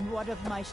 And what of my...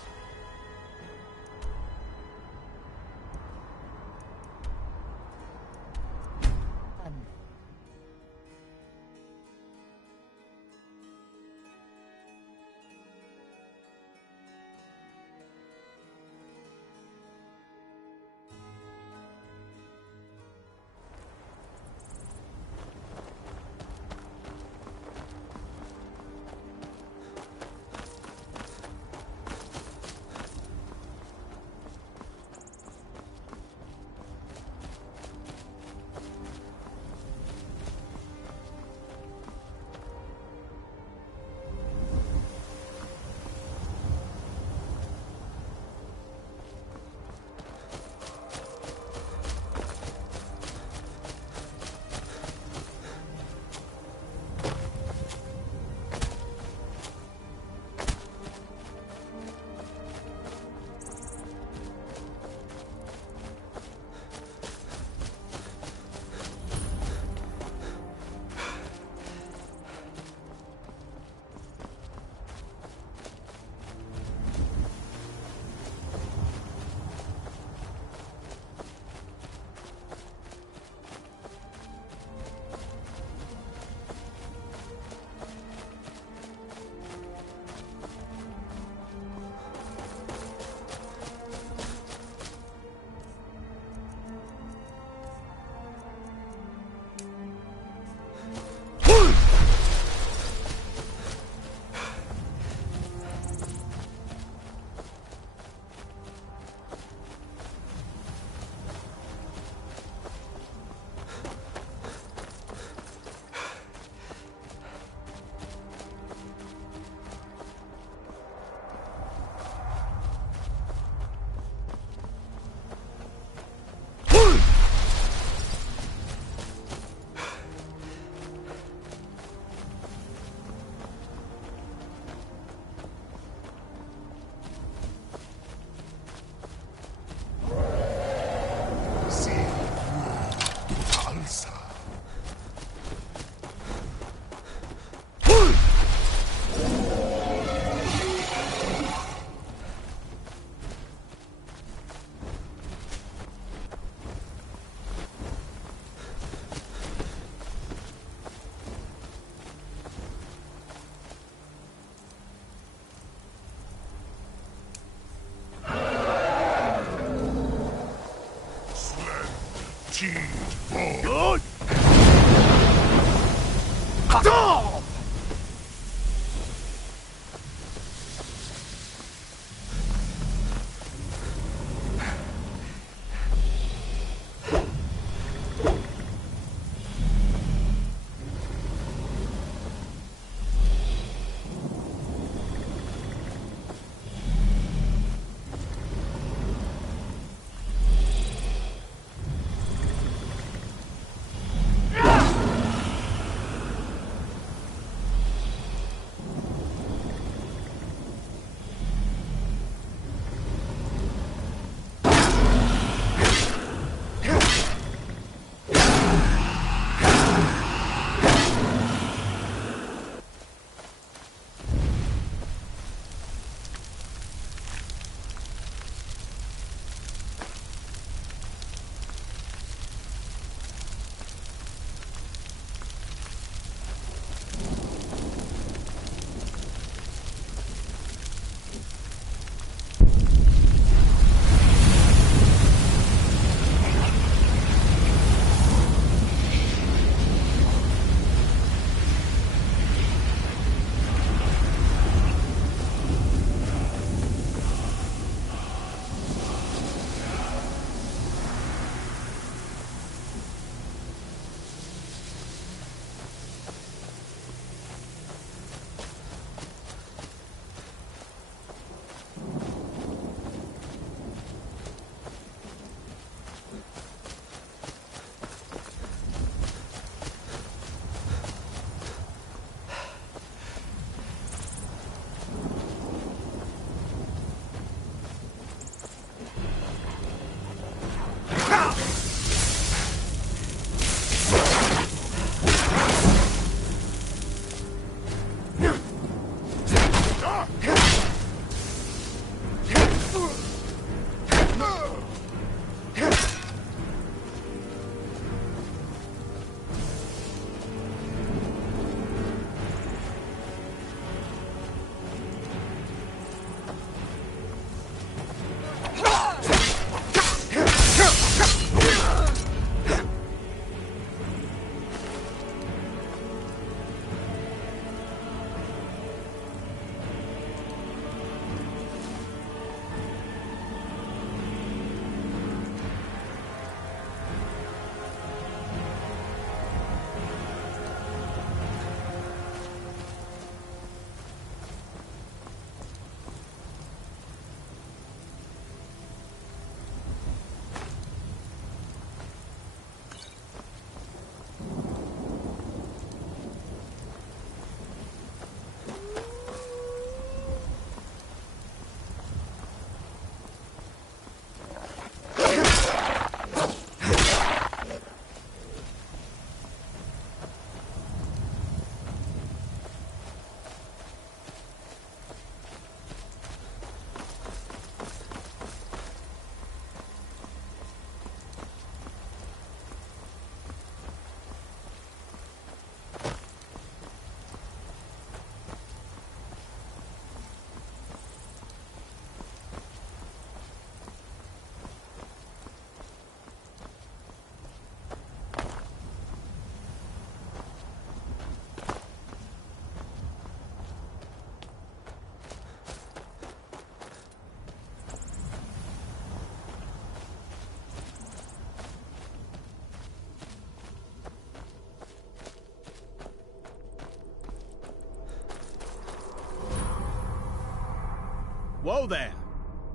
Whoa there!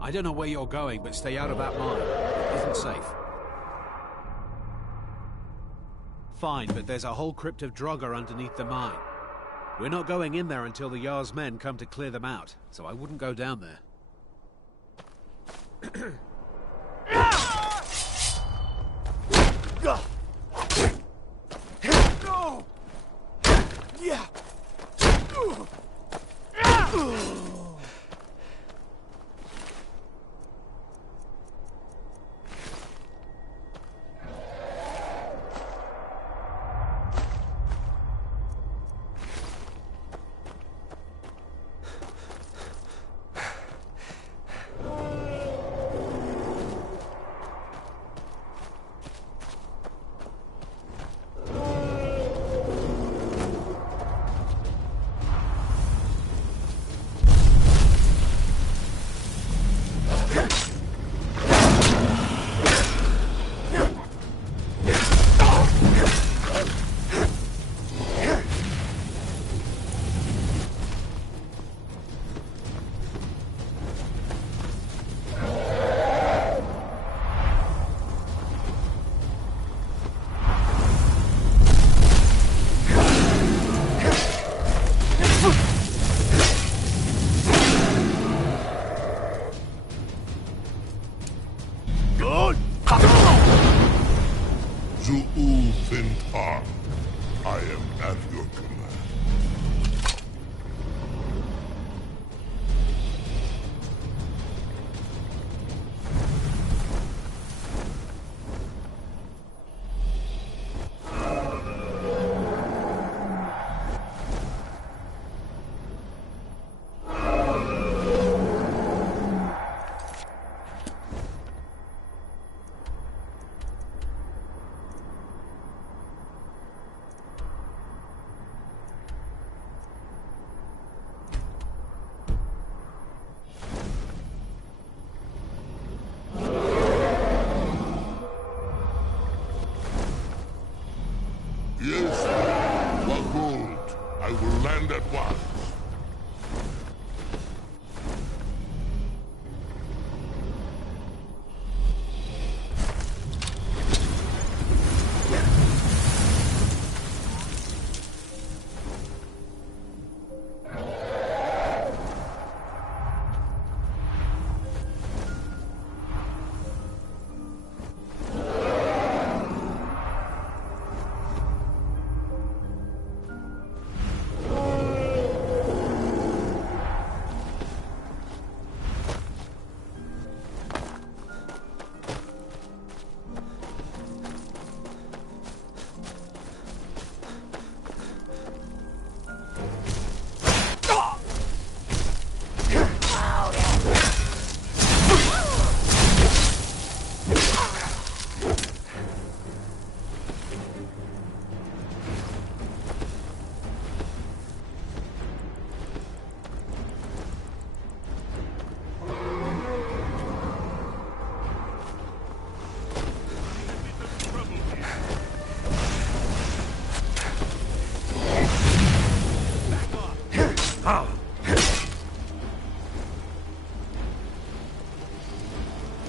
I don't know where you're going, but stay out of that mine. It isn't safe. Fine, but there's a whole crypt of Draugr underneath the mine. We're not going in there until the Jarl's men come to clear them out, so I wouldn't go down there. Yeah! I am at your command. Yes, Wagold. I will land at once.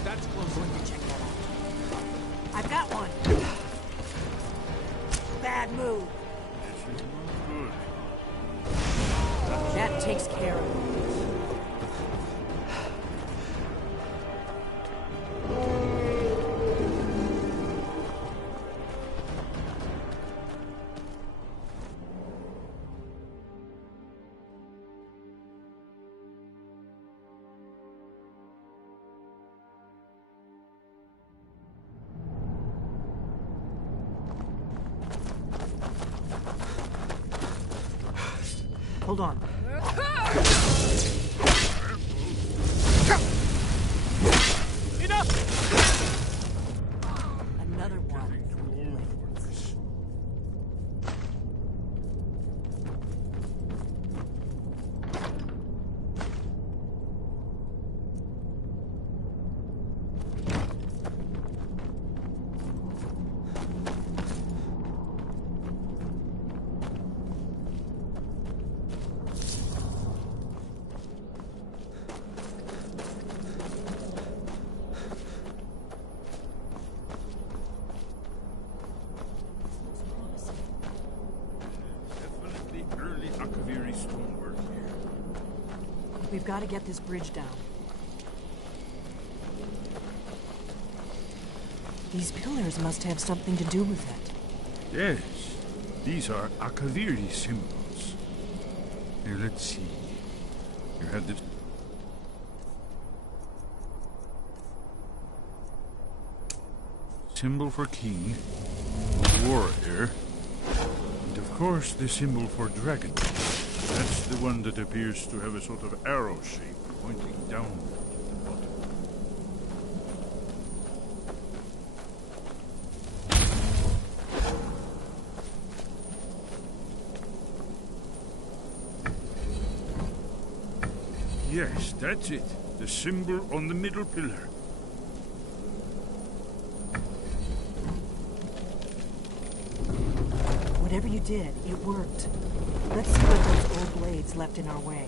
That's close. Check that out. I've got one. Bad move. That takes care of it. Hold on. Enough! Another one. We've got to get this bridge down. These pillars must have something to do with it. Yes, these are Akaviri symbols. Here, let's see. You have this symbol for king, warrior, and of course the symbol for dragon. That's the one that appears to have a sort of arrow shape pointing downward at the bottom. Yes, that's it. The symbol on the middle pillar. Whatever you did, it worked. Let's see what those old blades left in our way.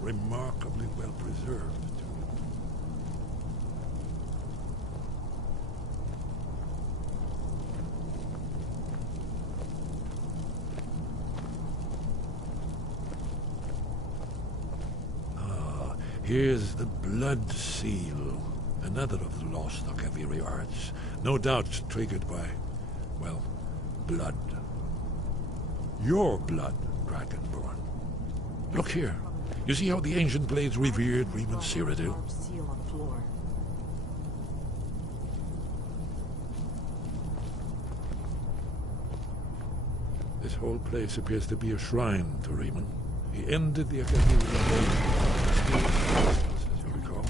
Remarkably well preserved. Ah, here's the blood seal. Another of the lost Akaviri arts. No doubt triggered by, well, blood. Your blood, Dragonborn. Look here. You see how the ancient blades revered Reman Cyrodiil? Carved seal on the floor. This whole place appears to be a shrine to Reman. He ended the Akaviri Revolution, as you recall.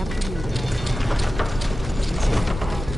After you, you should have called it.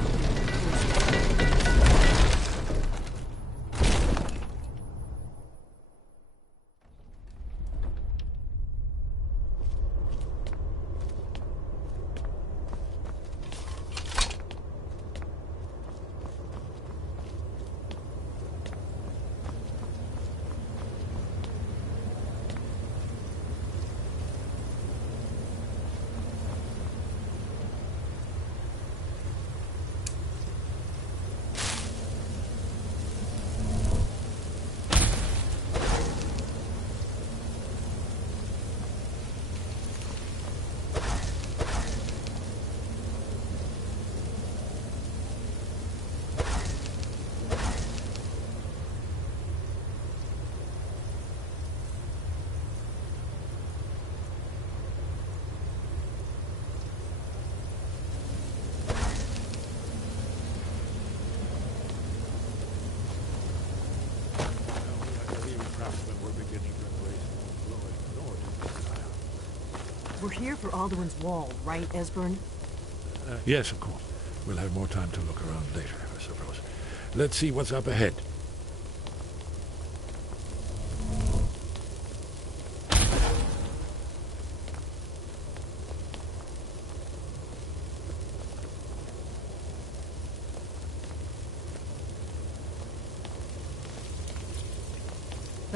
We're here for Alduin's Wall, right, Esbern? Yes, of course. We'll have more time to look around later, I suppose. Let's see what's up ahead.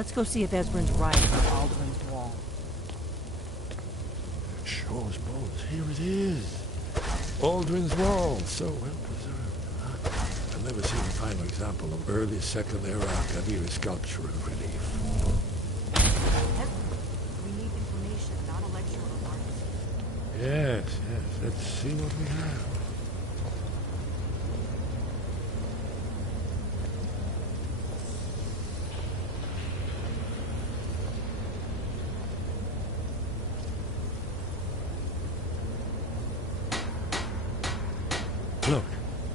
Let's go see if Esbern's right about Aldrin's wall. Shaw's bones. Here it is. Aldrin's wall, so well preserved. I've never seen a finer example of early Second Era Kaviri sculptural relief. Esbern, we need information, not a lecture on art. Yes, yes. Let's see what we have. Look,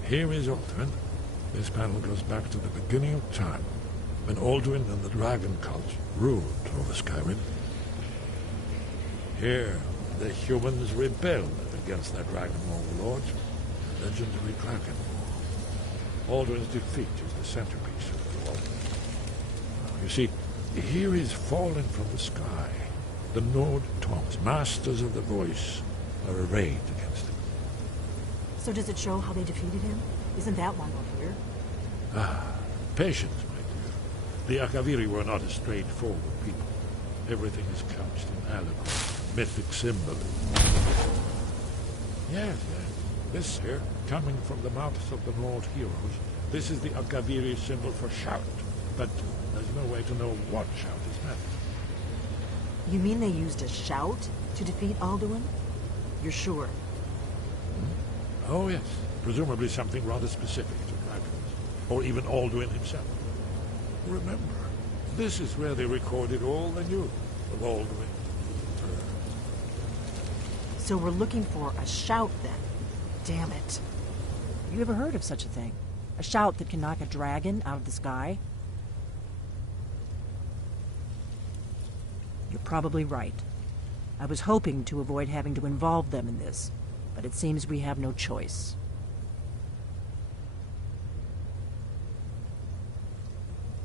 here is Aldrin. This panel goes back to the beginning of time, when Aldrin and the Dragon Cult ruled over Skyrim. Here, the humans rebelled against their dragon overlords, the legendary Dragon War. Aldrin's defeat is the centerpiece of the war. You see, here is fallen from the sky. The Nord Tongs, masters of the voice, are arrayed against him. So does it show how they defeated him? Isn't that why we're here? Patience, my dear. The Akaviri were not a straightforward people. Everything is couched in allegory, mythic symbolism. Yes, yes. This here, coming from the mouths of the Nord heroes, this is the Akaviri symbol for shout. But there's no way to know what shout is meant. You mean they used a shout to defeat Alduin? You're sure? Oh, yes. Presumably something rather specific to dragons. Or even Alduin himself. Remember, this is where they recorded all they knew of Alduin. So we're looking for a shout, then. Damn it. You ever heard of such a thing? A shout that can knock a dragon out of the sky? You're probably right. I was hoping to avoid having to involve them in this, but it seems we have no choice.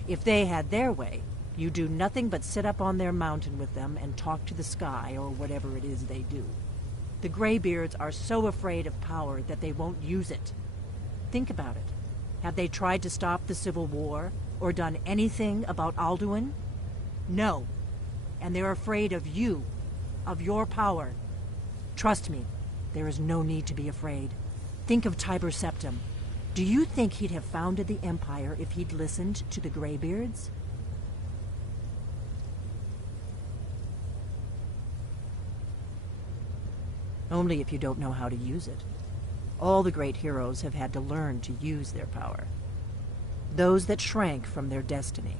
If they had their way, you do nothing but sit up on their mountain with them and talk to the sky or whatever it is they do. The Greybeards are so afraid of power that they won't use it. Think about it. Have they tried to stop the Civil War or done anything about Alduin? No. And they're afraid of you, of your power. Trust me, there is no need to be afraid. Think of Tiber Septim. Do you think he'd have founded the Empire if he'd listened to the Greybeards? Only if you don't know how to use it. All the great heroes have had to learn to use their power. Those that shrank from their destiny.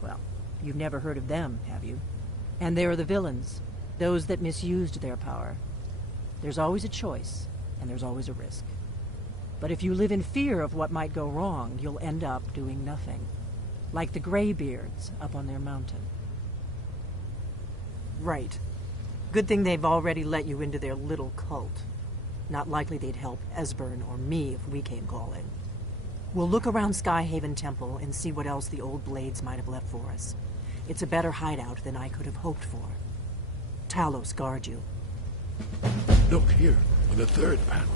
Well, you've never heard of them, have you? And there are the villains, those that misused their power. There's always a choice, and there's always a risk. But if you live in fear of what might go wrong, you'll end up doing nothing. Like the Greybeards up on their mountain. Right. Good thing they've already let you into their little cult. Not likely they'd help Esbern or me if we came calling. We'll look around Skyhaven Temple and see what else the old blades might have left for us. It's a better hideout than I could have hoped for. Talos guard you. Look here, on the third panel.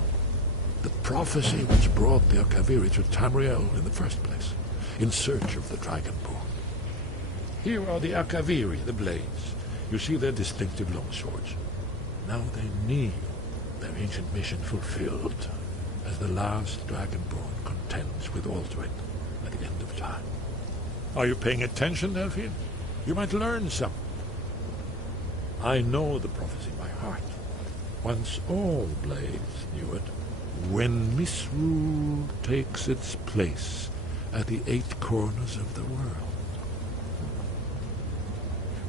The prophecy which brought the Akaviri to Tamriel in the first place, in search of the Dragonborn. Here are the Akaviri, the blades. You see their distinctive longswords. Now they kneel, their ancient mission fulfilled, as the last Dragonborn contends with Alduin at the end of time. Are you paying attention, Delphine? You might learn something. I know the prophecy by heart. Once all blades knew it, when misrule takes its place at the 8 corners of the world.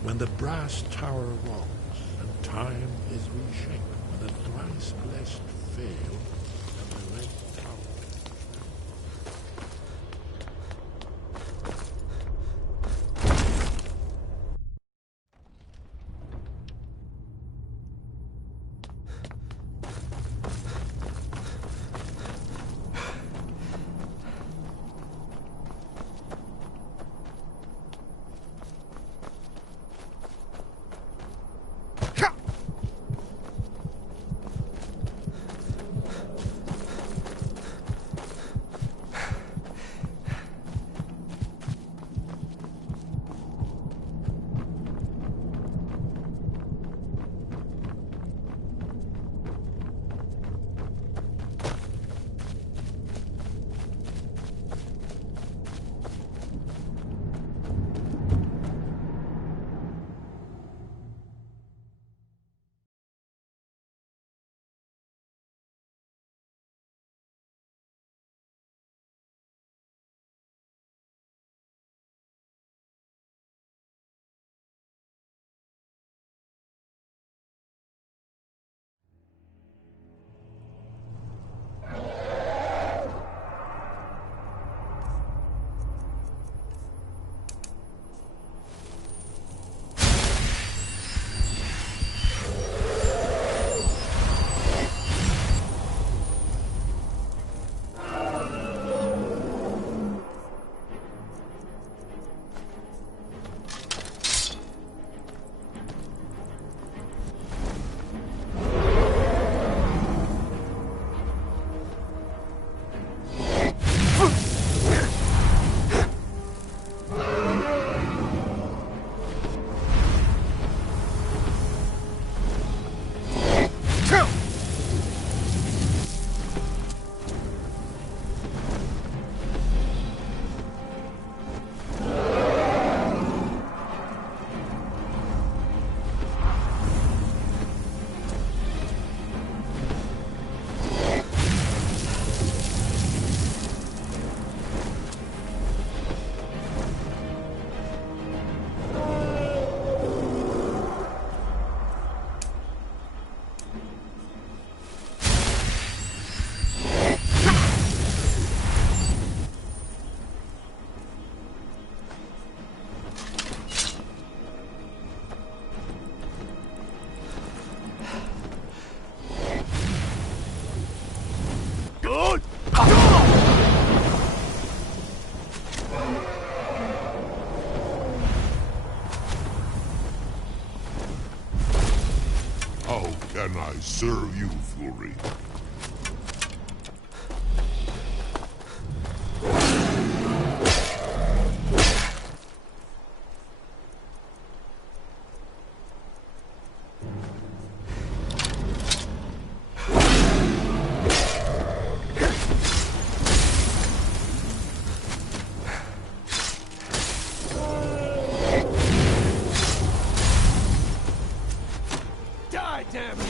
When the brass tower rocks and time is reshaped, when the thrice blessed fail and the red tower... can I serve you, Fury? Die, damn you!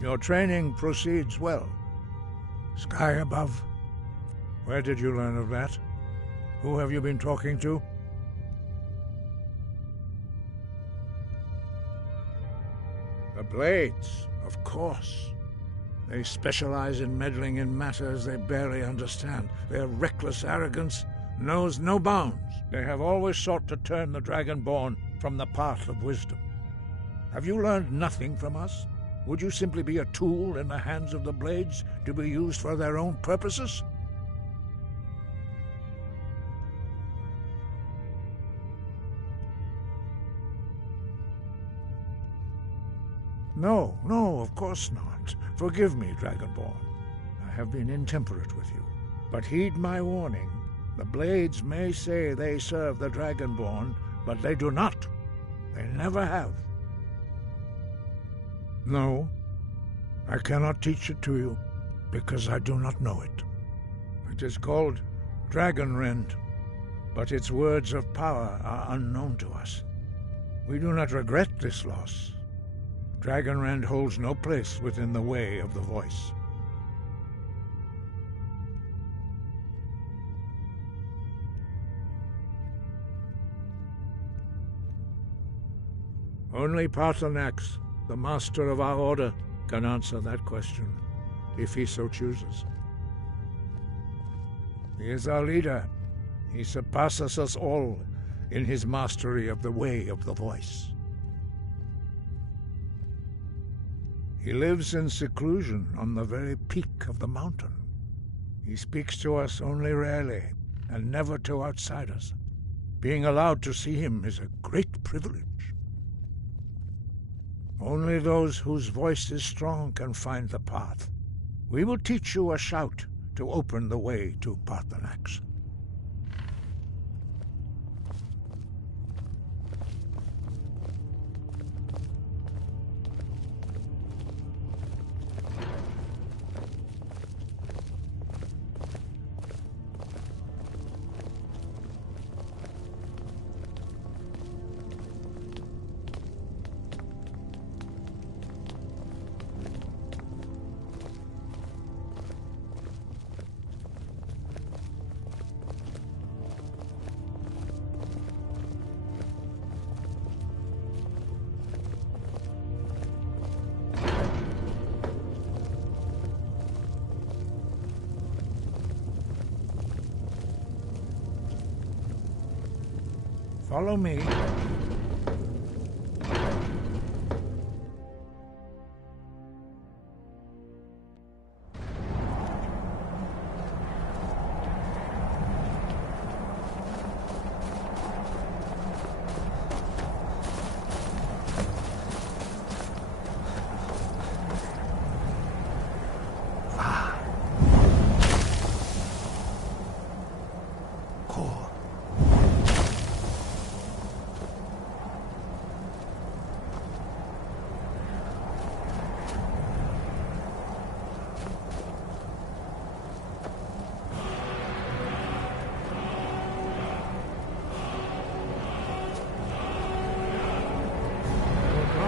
Your training proceeds well. Sky above? Where did you learn of that? Who have you been talking to? The Blades, of course. They specialize in meddling in matters they barely understand. Their reckless arrogance knows no bounds. They have always sought to turn the Dragonborn from the path of wisdom. Have you learned nothing from us? Would you simply be a tool in the hands of the Blades to be used for their own purposes? No, of course not. Forgive me, Dragonborn. I have been intemperate with you. But heed my warning. The Blades may say they serve the Dragonborn, but they do not. They never have. No, I cannot teach it to you, because I do not know it. It is called Dragonrend, but its words of power are unknown to us. We do not regret this loss. Dragonrend holds no place within the way of the voice. Only Paarthurnax, the master of our order, can answer that question, if he so chooses. He is our leader. He surpasses us all in his mastery of the way of the voice. He lives in seclusion on the very peak of the mountain. He speaks to us only rarely, and never to outsiders. Being allowed to see him is a great privilege. Only those whose voice is strong can find the path. We will teach you a shout to open the way to Paarthurnax. Follow me.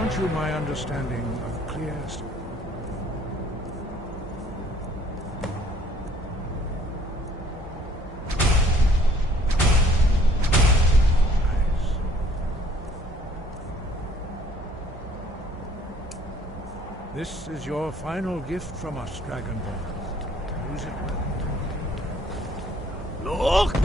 Grant you my understanding of clearest. This is your final gift from us, Dragonborn. Use it well. Look!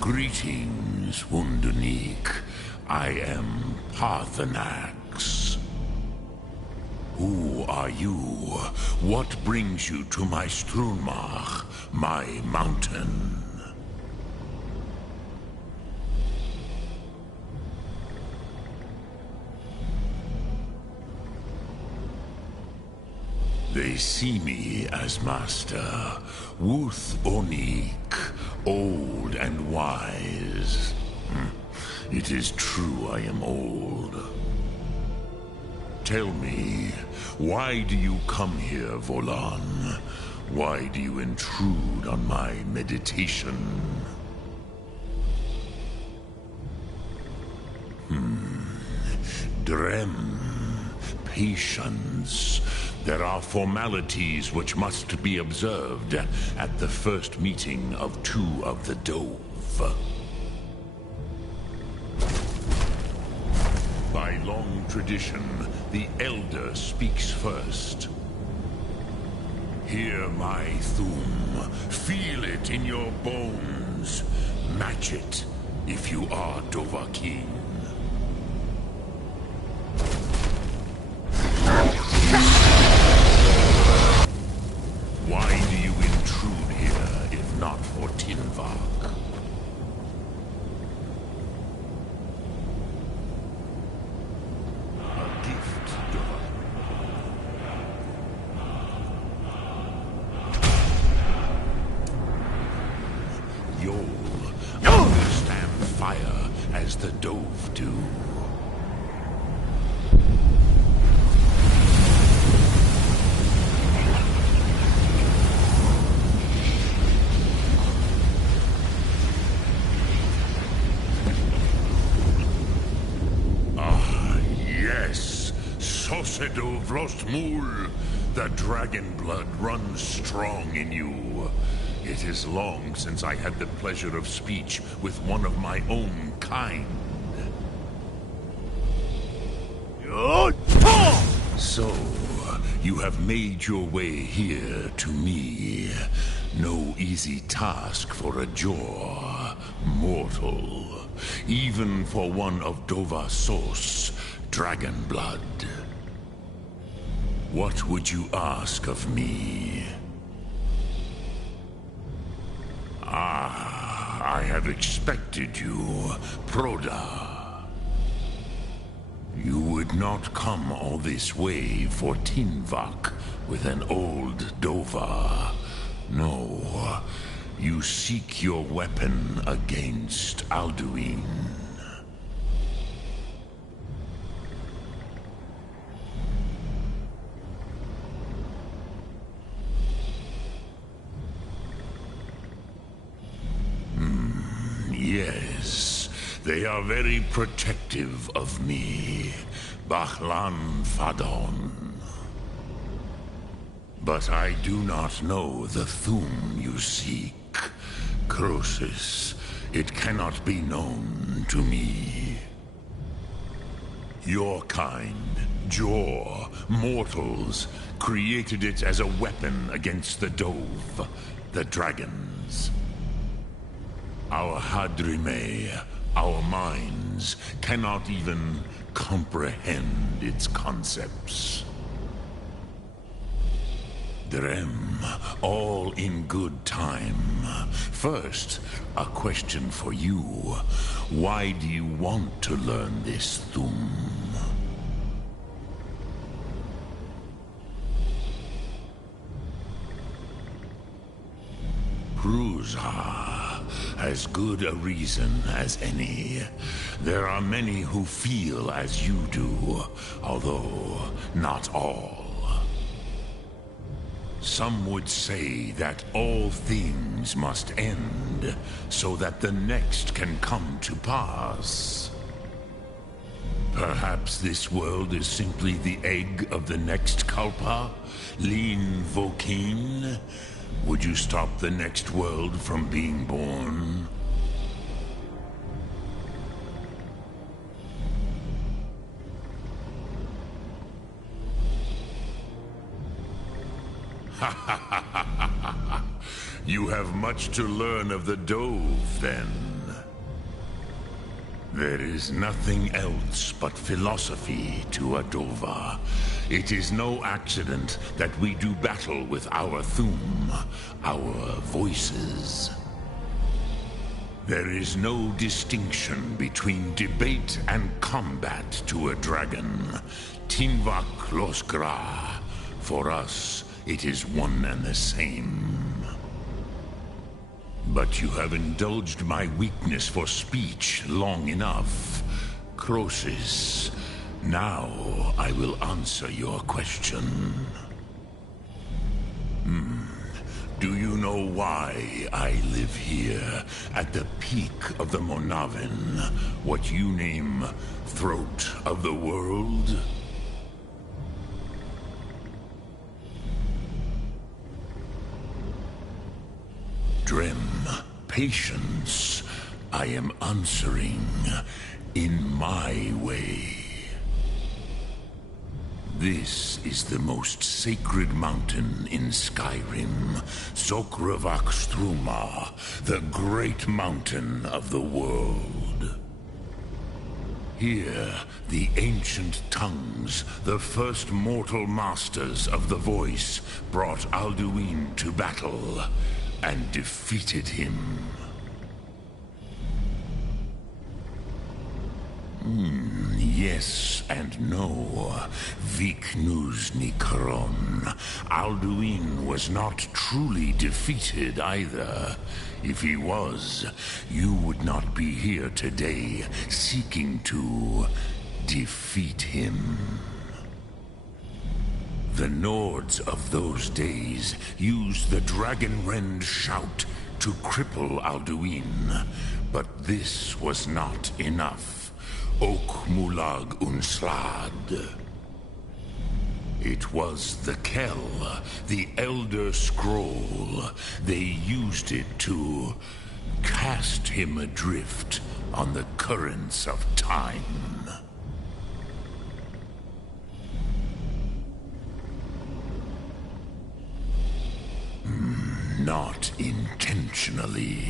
Greetings, Wunderneek. I am Parthenax. Who are you? What brings you to my Strunmach, my mountain? They see me as master, Wuth Onik, old and wise. It is true I am old. Tell me, why do you come here, Volan? Why do you intrude on my meditation? Drem. Patience. There are formalities which must be observed at the first meeting of two of the Dove. By long tradition, the Elder speaks first. Hear my Thum. Feel it in your bones. Match it if you are Dovahkiin. Why do you intrude here, if not for Tinvak? A gift, You'll understand fire as the Dove do. Sosedo Vrostmul, the dragon blood runs strong in you. It is long since I had the pleasure of speech with one of my own kind. So, you have made your way here to me. No easy task for a Jor, mortal. Even for one of Dovahsos, dragon blood. What would you ask of me? I have expected you, Proda. You would not come all this way for Tinvak with an old Dova. No, you seek your weapon against Alduin. Yes, they are very protective of me, Bahlan Fadon. But I do not know the Thum you seek. Croesus, it cannot be known to me. Your kind, Jor, mortals, created it as a weapon against the Dove, the dragons. Our Hadrime, our minds, cannot even comprehend its concepts. Drem, all in good time. First, a question for you. Why do you want to learn this Thum? Prusa, as good a reason as any. There are many who feel as you do, although not all. Some would say that all things must end, so that the next can come to pass. Perhaps this world is simply the egg of the next Kalpa, Lin Vokin. Would you stop the next world from being born? You have much to learn of the Dove, then. There is nothing else but philosophy to a Dova. It is no accident that we do battle with our Thum, our voices. There is no distinction between debate and combat to a dragon. Tinvak Losgra. For us, it is one and the same. But you have indulged my weakness for speech long enough. Croesus, now I will answer your question. Do you know why I live here, at the peak of the Monavin, what you name Throat of the World? Drem, patience. I am answering in my way. This is the most sacred mountain in Skyrim, Sokravak Struma, the great mountain of the world. Here, the ancient tongues, the first mortal masters of the voice, brought Alduin to battle and defeated him. Yes and no. Viknus Nikron. Alduin was not truly defeated either. If he was, you would not be here today seeking to defeat him. The Nords of those days used the Dragonrend shout to cripple Alduin, but this was not enough. Ok Mulag Unslad. It was the Kell, the Elder Scroll. They used it to cast him adrift on the currents of time. Not intentionally.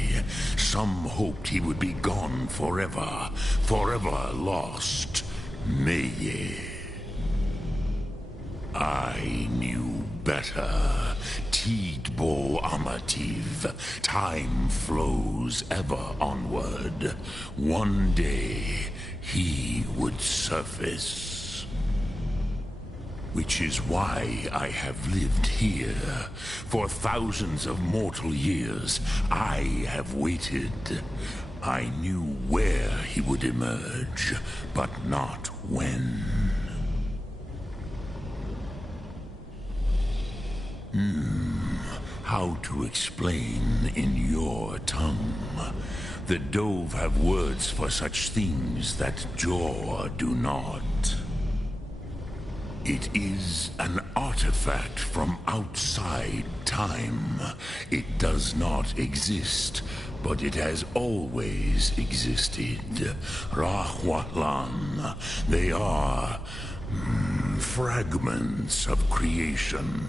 Some hoped he would be gone forever, forever lost. Meye. I knew better. Tidbo Amativ. Time flows ever onward. One day, he would surface. Which is why I have lived here. For thousands of mortal years, I have waited. I knew where he would emerge, but not when. How to explain in your tongue? The Dove have words for such things that Jor do not. It is an artifact from outside time. It does not exist, but it has always existed. Rahwatlan. They are fragments of creation.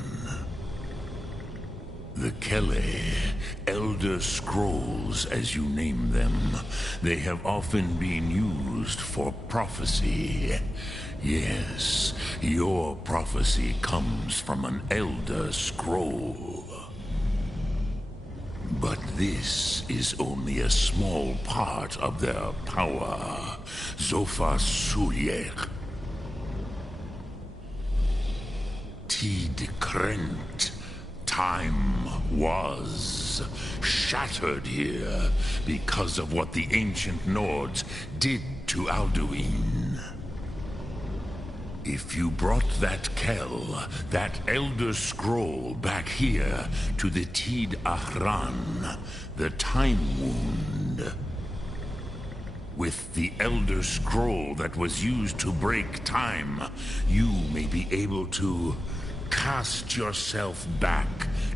The Kele, Elder Scrolls as you name them, they have often been used for prophecy. Yes, your prophecy comes from an Elder Scroll. But this is only a small part of their power. Zofa Sulyek. Tid Krent. Time was shattered here because of what the ancient Nords did to Alduin. If you brought that Kell, that Elder Scroll back here to the Tid Ahran, the Time Wound, with the Elder Scroll that was used to break time, you may be able to cast yourself back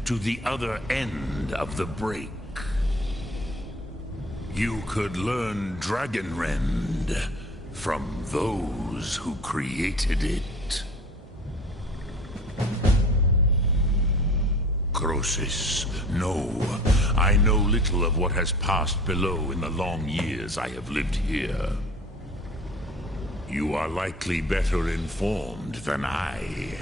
to the other end of the break. You could learn Dragonrend from those who created it. Croesus, no. I know little of what has passed below in the long years I have lived here. You are likely better informed than I.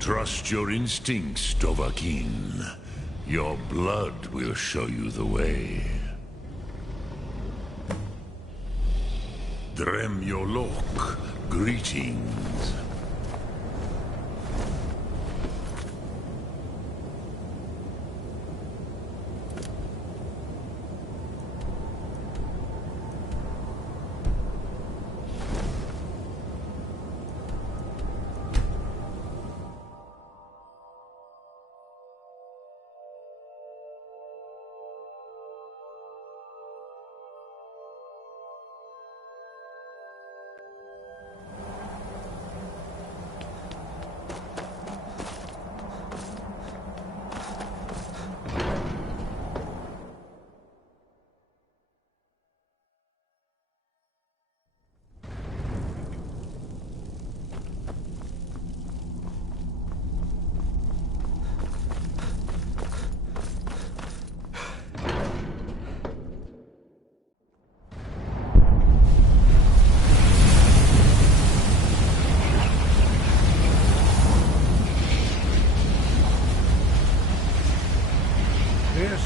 Trust your instincts, Dovahkiin. Your blood will show you the way. Drem Yolok, greetings.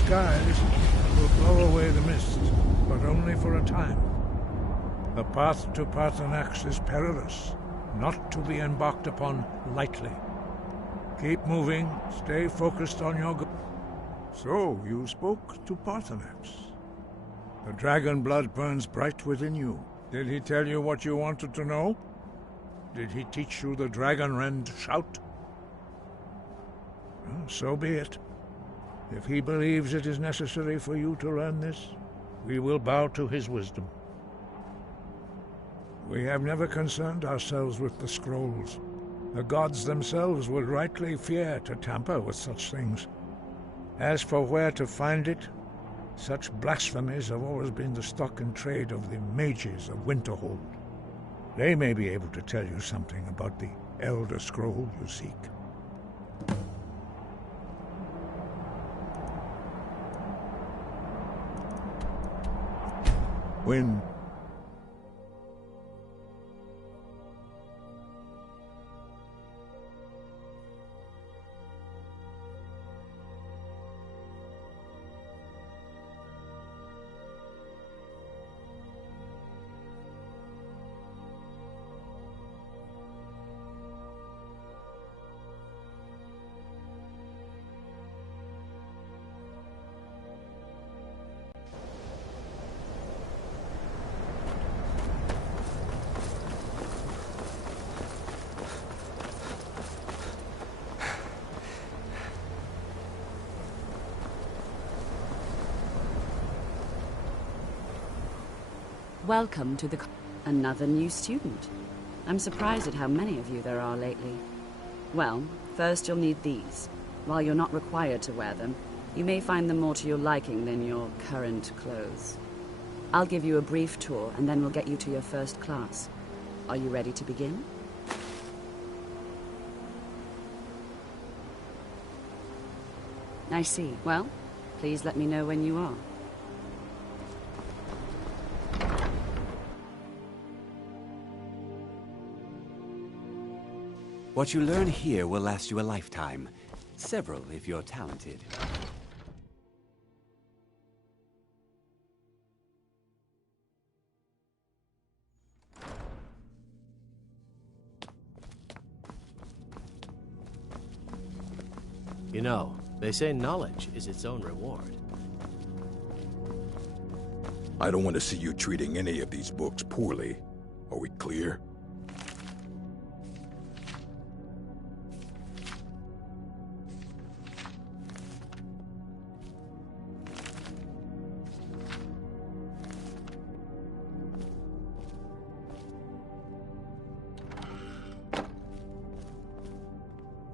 skies will blow away the mist, but only for a time. The path to Paarthurnax is perilous, not to be embarked upon lightly. Keep moving, stay focused on your goal. So, you spoke to Paarthurnax. The dragon blood burns bright within you. Did he tell you what you wanted to know? Did he teach you the dragon rend shout? Well, so be it. If he believes it is necessary for you to learn this, we will bow to his wisdom. We have never concerned ourselves with the scrolls. The gods themselves would rightly fear to tamper with such things. As for where to find it, such blasphemies have always been the stock and trade of the mages of Winterhold. They may be able to tell you something about the Elder Scroll you seek. When Welcome to the... Another new student. I'm surprised at how many of you there are lately. Well, first you'll need these. While you're not required to wear them, you may find them more to your liking than your current clothes. I'll give you a brief tour, and then we'll get you to your first class. Are you ready to begin? I see. Well, please let me know when you are. What you learn here will last you a lifetime. Several, if you're talented. You know, they say knowledge is its own reward. I don't want to see you treating any of these books poorly. Are we clear?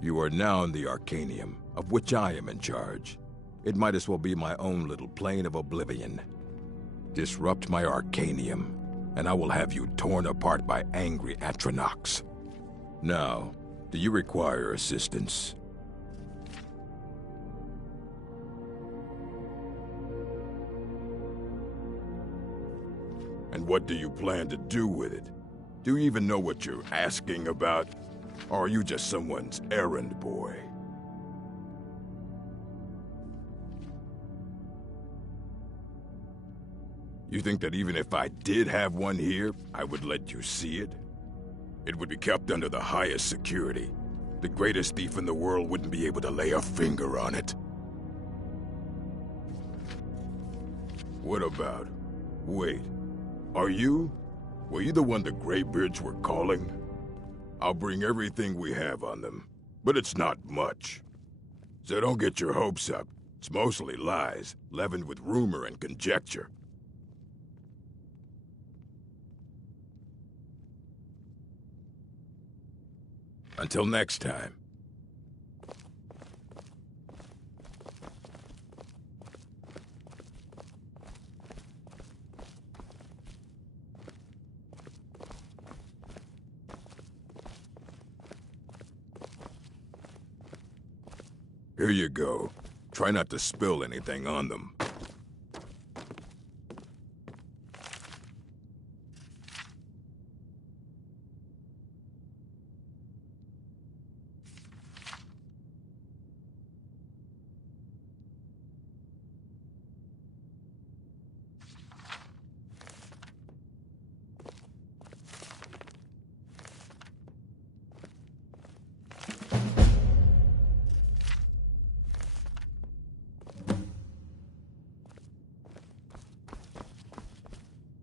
You are now in the Arcanium, of which I am in charge. It might as well be my own little plane of oblivion. Disrupt my Arcanium, and I will have you torn apart by angry Atronachs. Now, do you require assistance? And what do you plan to do with it? Do you even know what you're asking about? Or are you just someone's errand boy? You think that even if I did have one here, I would let you see it? It would be kept under the highest security. The greatest thief in the world wouldn't be able to lay a finger on it. What about... Wait. Were you the one the Greybeards were calling? I'll bring everything we have on them, but it's not much. So don't get your hopes up. It's mostly lies, leavened with rumor and conjecture. Until next time. Here you go. Try not to spill anything on them.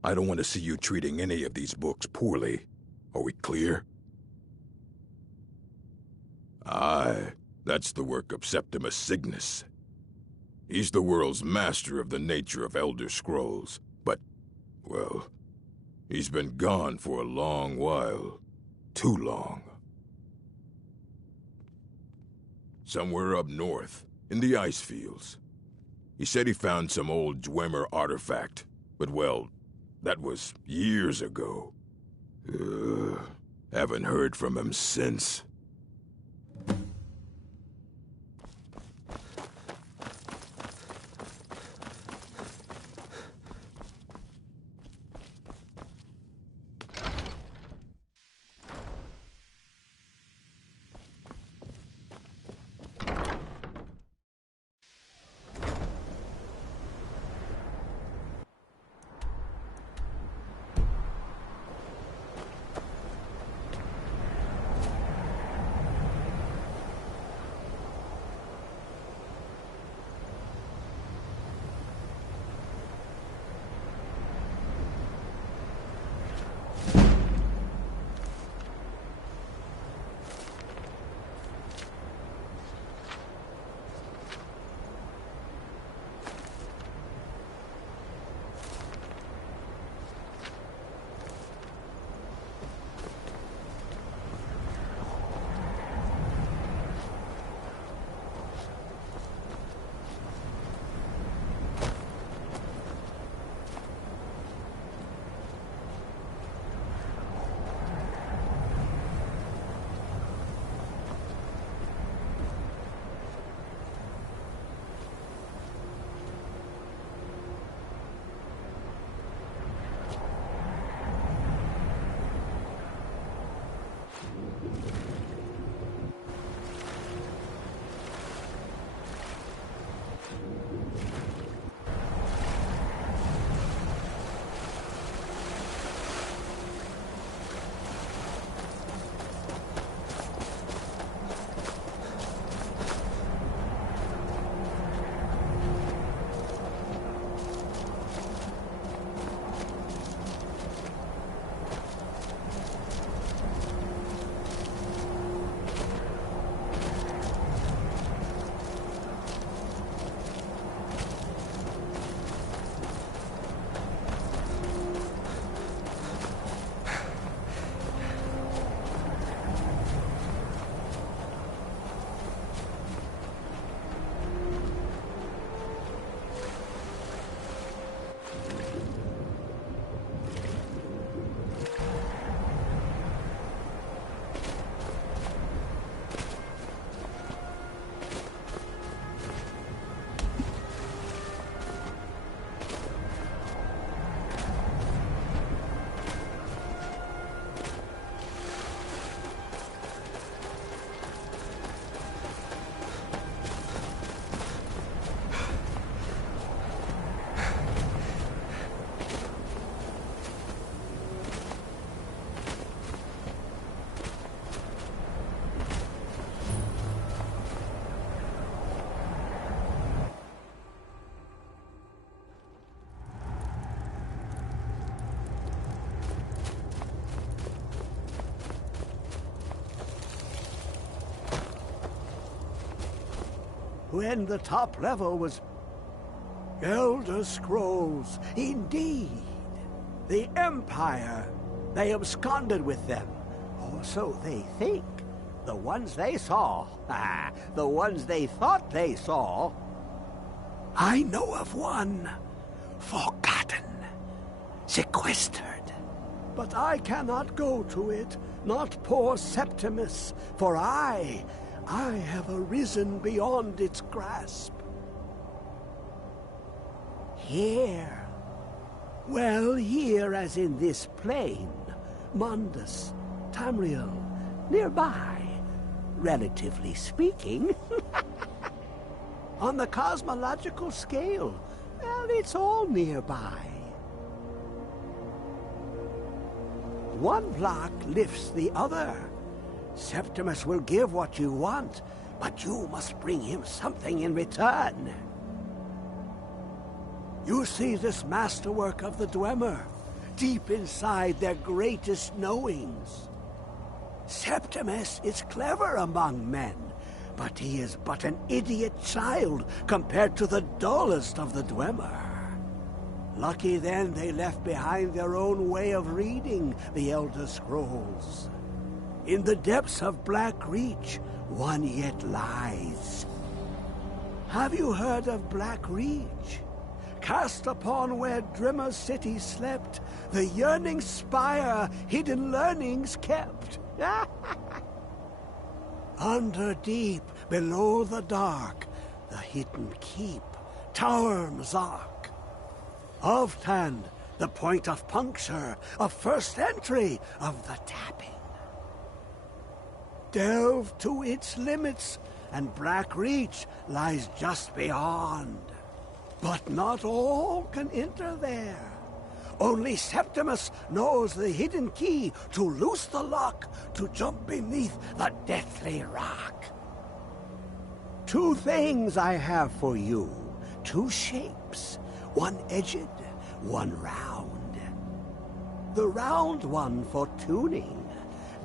I don't want to see you treating any of these books poorly. Are we clear? Aye, that's the work of Septimus Cygnus. He's the world's master of the nature of Elder Scrolls, but, well, he's been gone for a long while. Too long. Somewhere up north, in the ice fields. He said he found some old Dwemer artifact, but well, that was years ago. Haven't heard from him since. When the top level was... Elder Scrolls, indeed. The Empire. They absconded with them. Or so they think. The ones they saw. The ones they thought they saw. I know of one. Forgotten. Sequestered. But I cannot go to it. Not poor Septimus. For I have arisen beyond its grasp. Here. Well, here as in this plain. Mundus, Tamriel, nearby, relatively speaking. On the cosmological scale, well, it's all nearby. One block lifts the other. Septimus will give what you want, but you must bring him something in return. You see this masterwork of the Dwemer? deep inside their greatest knowings. Septimus is clever among men, but he is but an idiot child compared to the dullest of the Dwemer. Lucky then they left behind their own way of reading the Elder Scrolls. In the depths of Black Reach, one yet lies. Have you heard of Black Reach? Cast upon where Drimmer's city slept, the yearning spire hidden learnings kept. Under deep, below the dark, the hidden keep, Tower Mazark. Oftan, the point of puncture, of first entry of the tapping. Delve to its limits, and Black Reach lies just beyond. But not all can enter there. Only Septimus knows the hidden key to loose the lock, to jump beneath the deathly rock. Two things I have for you, two shapes, one edged, one round. The round one for tuning.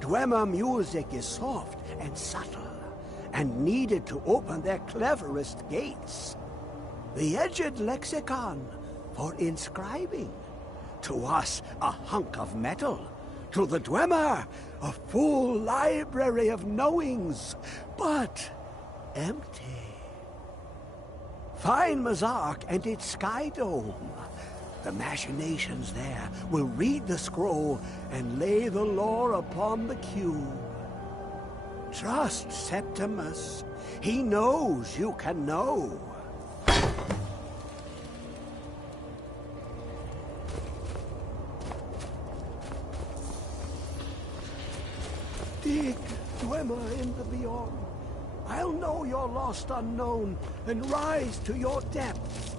Dwemer music is soft and subtle, and needed to open their cleverest gates. The edged lexicon for inscribing. To us, a hunk of metal. To the Dwemer, a full library of knowings, but empty. Find Mazark and its sky dome. The machinations there will read the scroll and lay the lore upon the cube. Trust Septimus. He knows you can know. Dig, Dwemer in the beyond. I'll know your lost unknown and rise to your depths.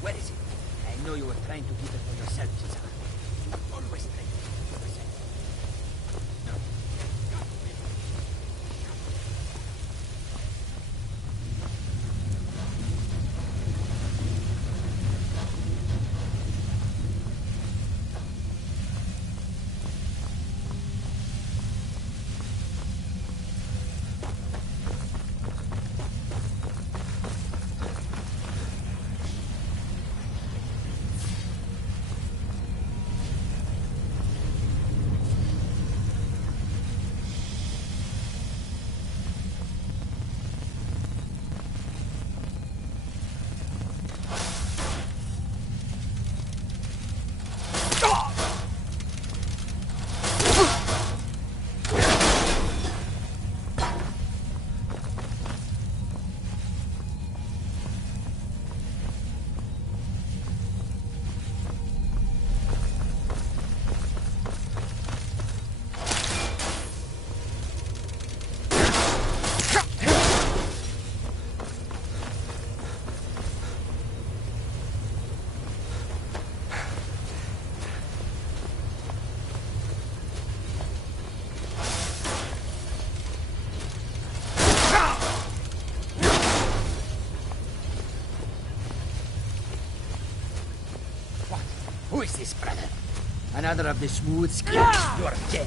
Where is it? I know you were trying to keep it for yourself, Cesar. You always try to keep it for yourself. No. Who is this, brother? Another of the smooth skills. You're dead.